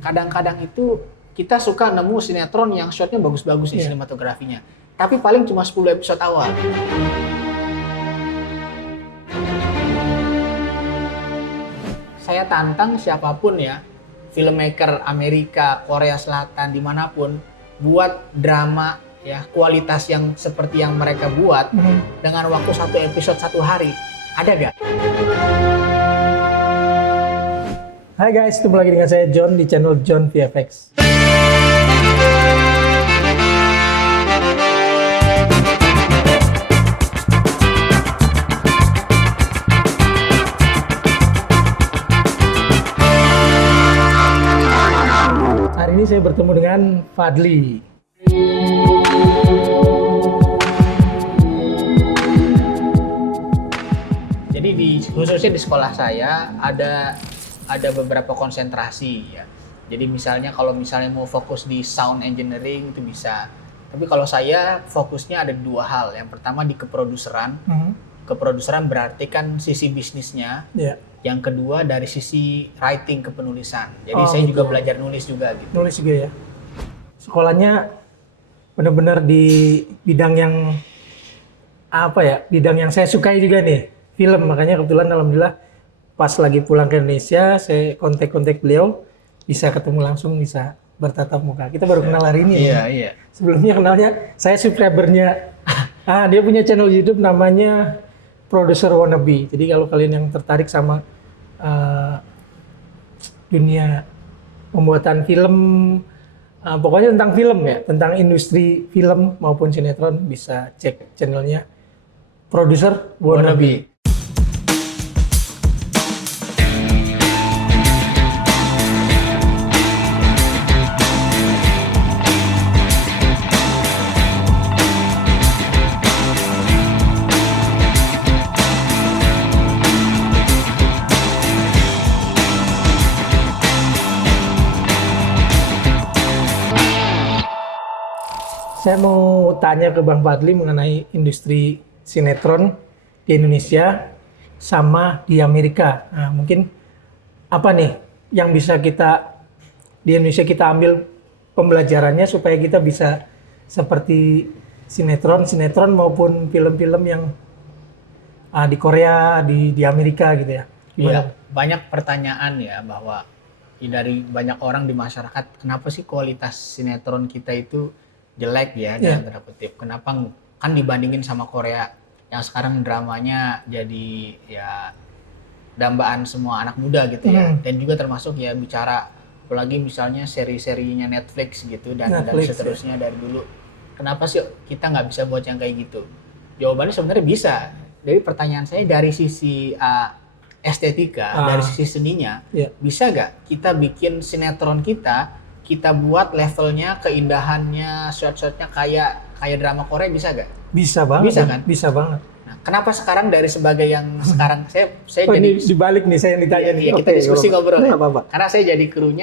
kadang-kadang itu kita suka nemu sinetron yang shotnya bagus-bagus nih sinematografinya. Tapi paling cuma 10 episode awal. Saya tantang siapapun ya, filmmaker Amerika, Korea Selatan, dimanapun, buat drama ya kualitas yang seperti yang mereka buat dengan waktu 1 episode 1 hari. Ada gak? Hai guys, ketemu lagi dengan saya John di channel John VFX. Hari ini saya bertemu dengan Fadli. Jadi khususnya di sekolah saya ada beberapa konsentrasi ya. Jadi misalnya kalau mau fokus di sound engineering itu bisa. Tapi kalau saya fokusnya ada 2 hal. Yang pertama di keproduseran. Keproduseran berarti kan sisi bisnisnya. Yang kedua dari sisi writing kepenulisan. Jadi saya juga belajar nulis juga gitu. Nulis juga ya. Sekolahnya benar-benar di bidang yang bidang yang saya sukai juga nih, film. Makanya kebetulan alhamdulillah pas lagi pulang ke Indonesia saya kontak beliau, bisa ketemu langsung, bisa bertatap muka. Kita baru kenal hari ini. Iya. Sebelumnya kenalnya saya subscribernya. Dia punya channel YouTube namanya Producer Wannabe. Jadi kalau kalian yang tertarik sama dunia pembuatan film, pokoknya tentang film ya, tentang industri film maupun sinetron, bisa cek channelnya Producer Wannabe. Saya mau tanya ke Bang Fadli mengenai industri sinetron di Indonesia sama di Amerika. Nah, mungkin apa nih yang bisa kita di Indonesia kita ambil pembelajarannya supaya kita bisa seperti sinetron maupun film-film yang di Korea, di Amerika gitu ya. Iya, banyak pertanyaan ya bahwa dari banyak orang di masyarakat, kenapa sih kualitas sinetron kita itu jelek ya dalam tanda kutip. Kenapa kan dibandingin sama Korea yang sekarang dramanya jadi ya dambaan semua anak muda gitu ya. Dan juga termasuk ya bicara apalagi misalnya seri-serinya Netflix gitu dan seterusnya dari dulu. Kenapa sih kita nggak bisa buat yang kayak gitu? Jawabannya sebenarnya bisa. Dari pertanyaan saya dari sisi estetika, dari sisi seninya, bisa nggak kita bikin sinetron kita buat levelnya, keindahannya, shot-shotnya kayak drama Korea, bisa gak? Bisa banget. Bisa kan? Bisa banget. Nah, kenapa sekarang dari sebagai yang sekarang saya jadi dibalik nih saya yang ditanya nih. Iya, kita diskusi ngobrol. Ya. Apa-apa. Karena saya jadi kru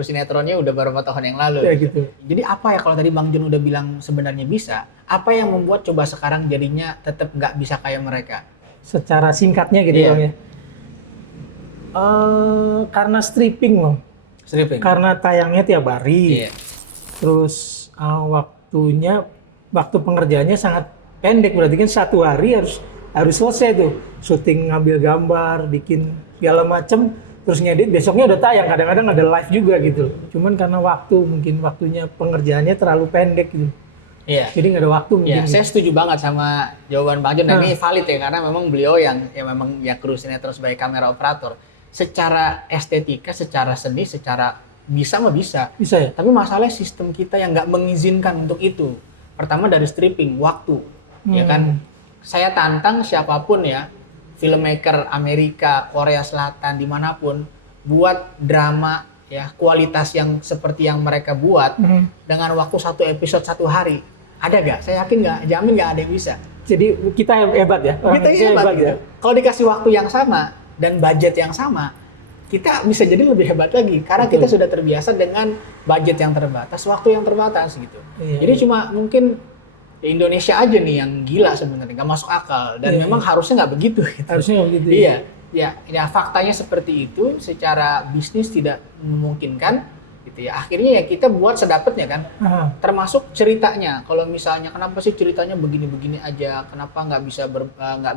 sinetronnya udah beberapa tahun yang lalu. Ya, gitu. Jadi apa ya kalau tadi Bang Jun udah bilang sebenarnya bisa, apa yang membuat coba sekarang jadinya tetap nggak bisa kayak mereka? Secara singkatnya gitu Bang ya. Karena stripping Bang. Karena tayangnya tiap hari, terus waktu pengerjaannya sangat pendek, berarti kan 1 hari harus selesai tuh, syuting, ngambil gambar, bikin segala macem, terus ngedit, besoknya udah tayang. Kadang-kadang ada live juga gitu. Cuman karena mungkin waktunya pengerjaannya terlalu pendek gitu. Iya. Jadi nggak ada waktu mungkin. Iya, saya setuju banget sama jawaban Bang Jun. Dan ini valid ya, karena memang beliau yang memang kru sinetron sebagai kamera operator. Secara estetika, secara seni, secara bisa ya. Tapi masalahnya sistem kita yang nggak mengizinkan untuk itu. Pertama dari stripping, waktu, ya kan. Saya tantang siapapun ya, filmmaker Amerika, Korea Selatan, dimanapun, buat drama ya kualitas yang seperti yang mereka buat dengan waktu 1 episode 1 hari. Ada nggak? Saya yakin nggak, jamin nggak ada yang bisa. Jadi kita hebat ya. Kita hebat gitu. Kalau dikasih waktu yang sama dan budget yang sama, kita bisa jadi lebih hebat lagi karena kita sudah terbiasa dengan budget yang terbatas, waktu yang terbatas gitu. Jadi cuma mungkin Indonesia aja nih yang gila sebenarnya, nggak masuk akal dan memang harusnya nggak begitu. Gitu. Harusnya nggak begitu. Iya, ya faktanya seperti itu. Secara bisnis tidak memungkinkan, gitu ya. Akhirnya ya kita buat sedapatnya kan. Termasuk ceritanya. Kalau misalnya kenapa sih ceritanya begini-begini aja, kenapa nggak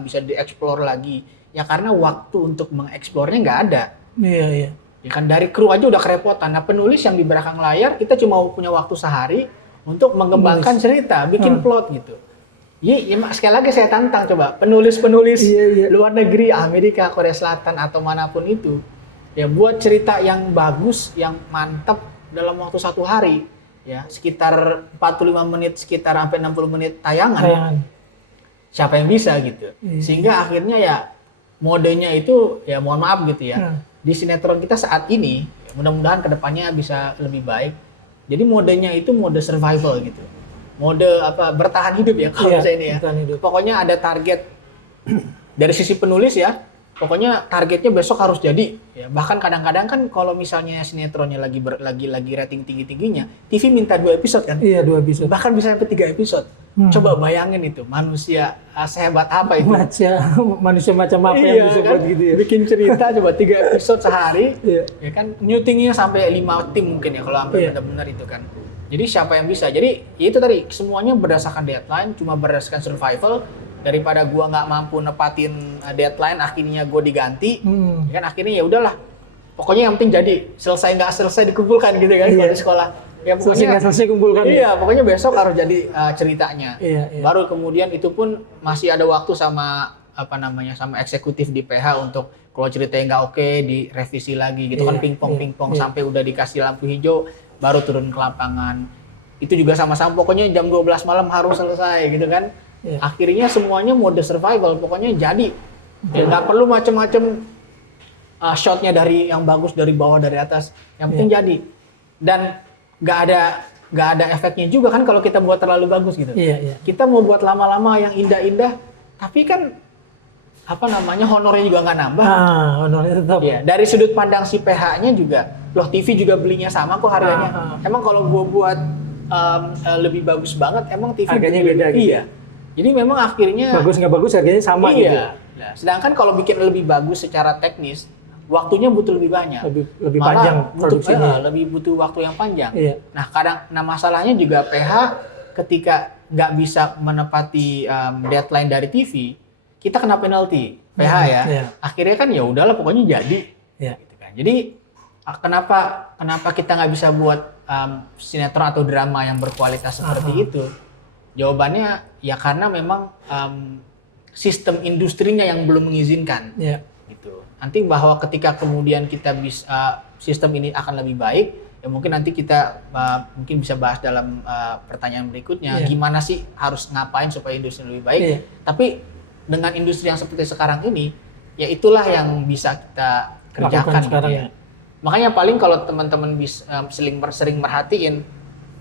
bisa dieksplor lagi? Ya karena waktu untuk mengeksplornya nggak ada. Iya. Ya kan dari kru aja udah kerepotan. Nah penulis yang di belakang layar kita cuma punya waktu sehari untuk mengembangkan cerita, bikin plot gitu. Ya, sekali lagi saya tantang coba penulis-penulis luar negeri, Amerika, Korea Selatan atau manapun itu, ya buat cerita yang bagus, yang mantap dalam waktu 1 hari, ya sekitar 45 menit, sekitar sampai 60 menit tayangan. Siapa yang bisa gitu? Sehingga akhirnya ya modenya itu ya mohon maaf gitu ya. Di sinetron kita saat ini, mudah-mudahan kedepannya bisa lebih baik. Jadi modenya itu mode survival gitu. Mode bertahan hidup ya kalau saya ini ya. Pokoknya ada target dari sisi penulis ya. Pokoknya targetnya besok harus jadi. Ya, bahkan kadang-kadang kan kalau misalnya sinetronnya lagi rating tinggi-tingginya, TV minta 2 episode kan? Iya, 2 episode. Bahkan bisa sampai 3 episode. Coba bayangin itu manusia sehebat apa itu? Manusia macam apa yang bisa buat gitu ya? Bikin cerita coba 3 episode sehari, ya kan? Nyutingnya sampai 5 tim mungkin ya kalau sampai benar-benar itu kan. Jadi siapa yang bisa? Jadi ya itu tadi semuanya berdasarkan deadline, cuma berdasarkan survival. Daripada gua nggak mampu nepatin deadline, akhirnya gua diganti, ya kan? Akhirnya ya udahlah. Pokoknya yang penting jadi selesai nggak selesai dikumpulkan gitu kan kalau di sekolah. Ya pokoknya selesai kumpulkan. Iya, pokoknya besok harus jadi ceritanya. Iya. Baru kemudian itu pun masih ada waktu sama sama eksekutif di PH untuk kalau ceritanya nggak oke direvisi lagi gitu kan pingpong sampai udah dikasih lampu hijau baru turun ke lapangan. Itu juga sama-sama pokoknya jam 12 malam harus selesai gitu kan. Akhirnya semuanya mode survival, pokoknya jadi. Nggak perlu macam-macam shotnya dari yang bagus dari bawah dari atas. Yang penting jadi. Dan nggak ada efeknya juga kan kalau kita buat terlalu bagus gitu. Kita mau buat lama-lama yang indah-indah, tapi kan honornya juga nggak nambah. Honornya tetap. Ya, dari sudut pandang si PH-nya juga, loh TV juga belinya sama kok harganya. Emang kalau gua buat lebih bagus banget, emang TV harganya beda gitu. Iya. Jadi memang akhirnya bagus nggak bagus harganya sama gitu. Nah, sedangkan kalau bikin lebih bagus secara teknis, waktunya butuh lebih banyak. Lebih panjang produksinya. Lebih butuh waktu yang panjang. Iya. Nah masalahnya juga PH ketika nggak bisa menepati deadline dari TV, kita kena penalti PH ya. Akhirnya kan ya udahlah pokoknya jadi. Gitu kan. Jadi kenapa kita nggak bisa buat sinetron atau drama yang berkualitas seperti itu? Jawabannya ya karena memang sistem industrinya yang belum mengizinkan. Gitu. Nanti bahwa ketika kemudian kita bisa sistem ini akan lebih baik, ya mungkin nanti kita mungkin bisa bahas dalam pertanyaan berikutnya. Gimana sih harus ngapain supaya industri lebih baik? Tapi dengan industri yang seperti sekarang ini, ya itulah yang bisa kita kerjakan gitu ya. Makanya paling kalau teman-teman sering merhatiin,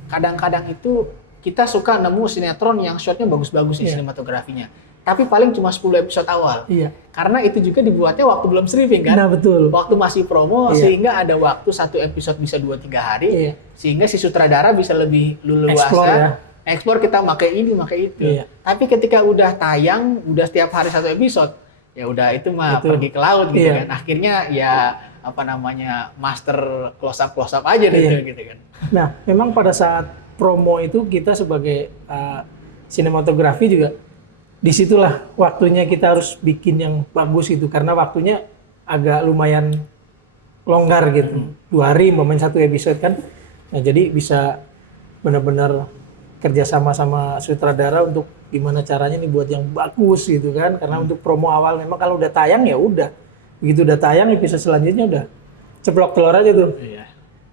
kadang-kadang itu kita suka nemu sinetron yang shotnya bagus-bagus nih sinematografinya. Tapi paling cuma 10 episode awal. Karena itu juga dibuatnya waktu belum streaming kan. Nah, betul. Waktu masih promo sehingga ada waktu 1 episode bisa 2-3 hari. Sehingga si sutradara bisa lebih leluasa. Explore kita pakai ini, pakai itu. Tapi ketika udah tayang, udah setiap hari 1 episode, ya udah itu mah pergi ke laut gitu kan. Akhirnya ya master close up aja gitu kan. Nah, memang pada saat promo itu kita sebagai sinematografi juga disitulah waktunya kita harus bikin yang bagus gitu karena waktunya agak lumayan longgar gitu. 2 hari main 1 episode kan. Nah, jadi bisa benar-benar kerja sama sutradara untuk gimana caranya nih buat yang bagus gitu kan. Karena untuk promo awal memang kalau udah tayang ya udah. Begitu udah tayang episode selanjutnya udah ceplok telur aja tuh.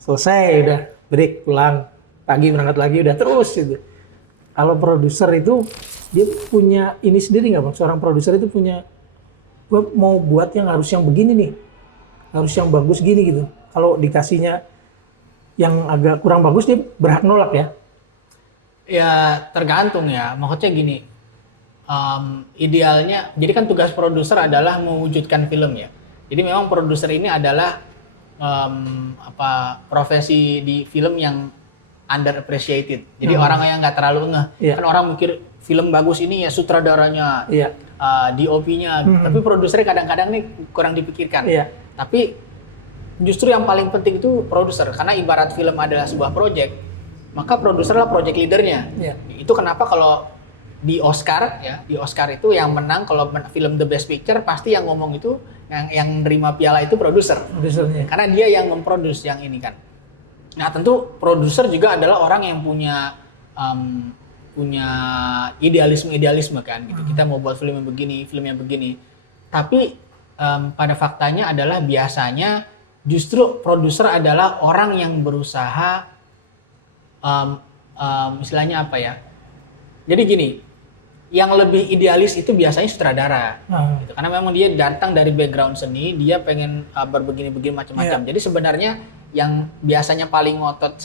Selesai udah break pulang. Pagi berangkat lagi udah terus gitu. Kalau produser itu dia punya ini sendiri nggak Bang? Seorang produser itu punya gue mau buat yang harus yang begini nih. Harus yang bagus gini gitu. Kalau dikasihnya yang agak kurang bagus dia berhak nolak ya. Ya tergantung ya. Maksudnya gini. Idealnya jadi kan tugas produser adalah mewujudkan film ya. Jadi memang produser ini adalah profesi di film yang underappreciated. Jadi orang yang nggak terlalu ngeh. Kan orang mikir film bagus ini ya sutradaranya, DOP-nya. Tapi produsernya kadang-kadang nih kurang dipikirkan. Tapi justru yang paling penting itu produser, karena ibarat film adalah sebuah project, maka produser lah project leadernya. Iya. Itu kenapa kalau di Oscar ya, di Oscar itu yang menang kalau film The Best Picture pasti yang ngomong itu yang nerima piala itu produser. Produsernya. Karena dia yang memproduksi yang ini kan. Nah, tentu produser juga adalah orang yang punya idealisme kan gitu. Kita mau buat film yang begini. Tapi pada faktanya adalah biasanya justru produser adalah orang yang berusaha istilahnya apa ya? Jadi gini, yang lebih idealis itu biasanya sutradara, gitu. Karena memang dia datang dari background seni, dia pengen berbegini-begini macam-macam. Jadi sebenarnya yang biasanya paling ngotot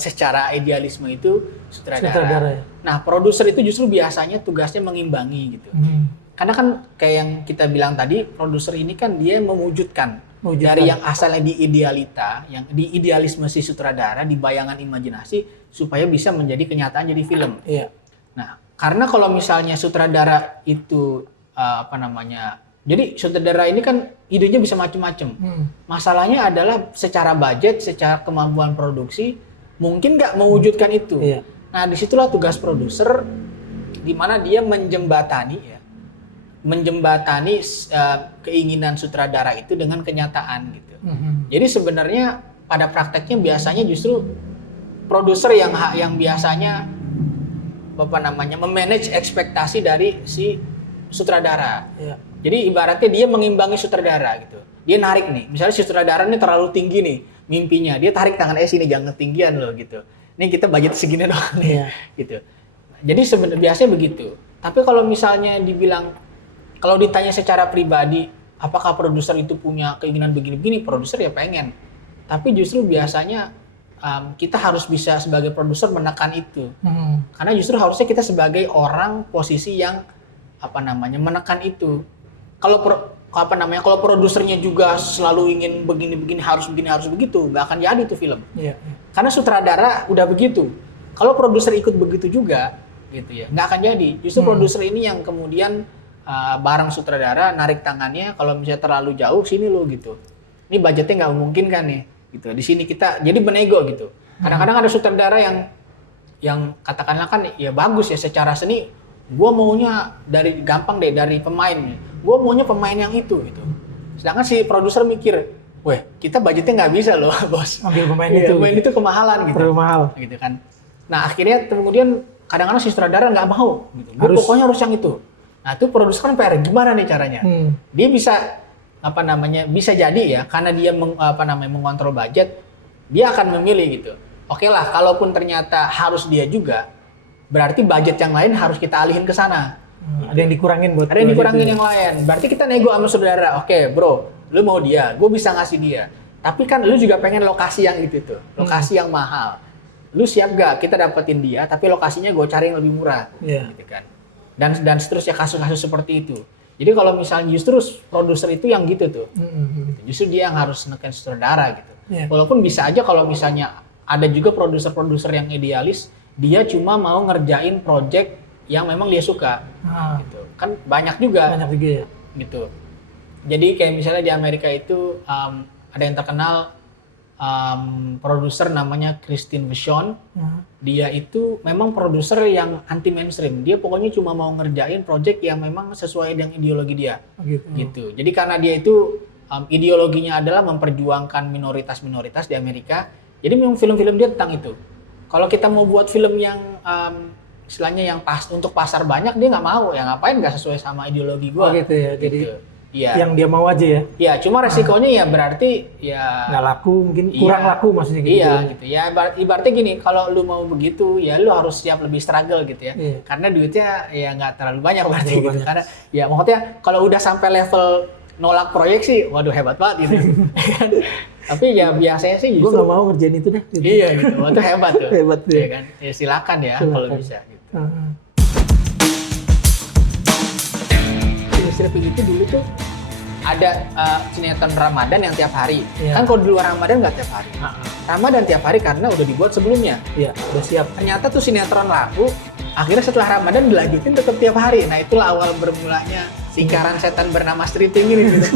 secara idealisme itu sutradara. Nah, produser itu justru biasanya tugasnya mengimbangi gitu. Karena kan kayak yang kita bilang tadi, produser ini kan dia mewujudkan dari yang asalnya di idealita, yang di idealisme si sutradara, di bayangan imajinasi supaya bisa menjadi kenyataan jadi film. Iya. Nah, karena kalau misalnya sutradara itu jadi sutradara ini kan idenya bisa macam-macam. Masalahnya adalah secara budget, secara kemampuan produksi mungkin nggak mewujudkan itu. Iya. Nah, disitulah tugas produser, di mana dia menjembatani keinginan sutradara itu dengan kenyataan gitu. Jadi sebenarnya pada prakteknya biasanya justru produser yang biasanya memanage ekspektasi dari si sutradara. Iya. Jadi ibaratnya dia mengimbangi sutradara gitu. Dia narik nih, misalnya si sutradara ini terlalu tinggi nih mimpinya, dia tarik tangan sini jangan ketinggian loh gitu. Ini kita budget segini doang nih, gitu. Jadi biasanya begitu. Tapi kalau misalnya kalau ditanya secara pribadi, apakah produser itu punya keinginan begini-begini? Produser ya pengen. Tapi justru biasanya kita harus bisa sebagai produser menekan itu. Karena justru harusnya kita sebagai orang posisi yang menekan itu. Kalau produsernya juga selalu ingin begini harus begitu, nggak akan jadi tuh film. Iya. Karena sutradara udah begitu. Kalau produser ikut begitu juga, gitu ya, nggak akan jadi. Justru produser ini yang kemudian bareng sutradara narik tangannya, kalau misalnya terlalu jauh sini lo gitu. Ini budgetnya nggak memungkinkan nih, gitu. Di sini kita jadi benego gitu. Kadang-kadang ada sutradara yang katakanlah kan ya bagus ya secara seni. Gua maunya dari pemain. Gua maunya pemain yang itu gitu. Sedangkan si produser mikir, weh kita budgetnya nggak bisa loh bos. Ambil pemain itu. Pemain itu kemahalan gitu. Terlalu mahal. Gitu kan. Nah akhirnya kemudian kadang-kadang si sutradara nggak mau. Gitu. Pokoknya harus yang itu. Nah itu produser kan PR, gimana nih caranya? Dia bisa bisa jadi ya karena dia mengontrol budget, dia akan memilih gitu. Oke lah, kalaupun ternyata harus dia juga, berarti budget yang lain harus kita alihin ke sana. Ada yang dikurangin buat. Ada yang dikurangin yang lain. Berarti kita nego sama saudara. Oke, bro, lu mau dia, gue bisa ngasih dia. Tapi kan lu juga pengen lokasi yang itu tuh, lokasi yang mahal. Lu siap gak kita dapetin dia, tapi lokasinya gue cari yang lebih murah, gitu kan? Dan seterusnya kasus-kasus seperti itu. Jadi kalau misalnya justru produser itu yang gitu tuh, justru dia yang harus neken sutradara gitu. Walaupun bisa aja kalau misalnya ada juga produser-produser yang idealis, dia cuma mau ngerjain project yang memang dia suka, gitu. Kan banyak juga Ya. gitu. Jadi kayak misalnya di Amerika itu ada yang terkenal produser namanya Christine Vachon. Dia itu memang produser yang anti mainstream. Dia pokoknya cuma mau ngerjain project yang memang sesuai dengan ideologi dia. Gitu. Jadi karena dia itu ideologinya adalah memperjuangkan minoritas-minoritas di Amerika. Jadi memang film-film dia tentang itu. Kalau kita mau buat film yang istilahnya yang untuk pasar banyak, dia nggak mau. Ya ngapain nggak sesuai sama ideologi gua. Gitu ya. Jadi gitu. yang dia mau aja ya. Iya, cuma resikonya ya berarti ya nggak laku, mungkin kurang laku maksudnya gitu. Iya, gitu. Ya ibaratnya gini, kalau lu mau begitu ya lu harus siap lebih struggle gitu ya. Karena duitnya ya nggak terlalu banyak berarti gitu. Karena ya maksudnya kalau udah sampai level nolak proyek sih, waduh hebat banget gitu. Tapi ya biasanya sih justru gue nggak mau ngerjain itu deh. Gitu. Iya gitu, itu hebat tuh. Hebat tuh. Ya kan? Ya silakan ya kalau bisa gitu. Industri film itu dulu tuh ada sinetron Ramadan yang tiap hari. Kan kalau di luar Ramadan nggak tiap hari. Ramadan tiap hari karena udah dibuat sebelumnya. Iya, udah siap. Ternyata tuh sinetron laku, akhirnya setelah Ramadan dilanjutin tetap tiap hari. Nah itulah awal bermulanya lingkaran setan bernama stripping ini gitu.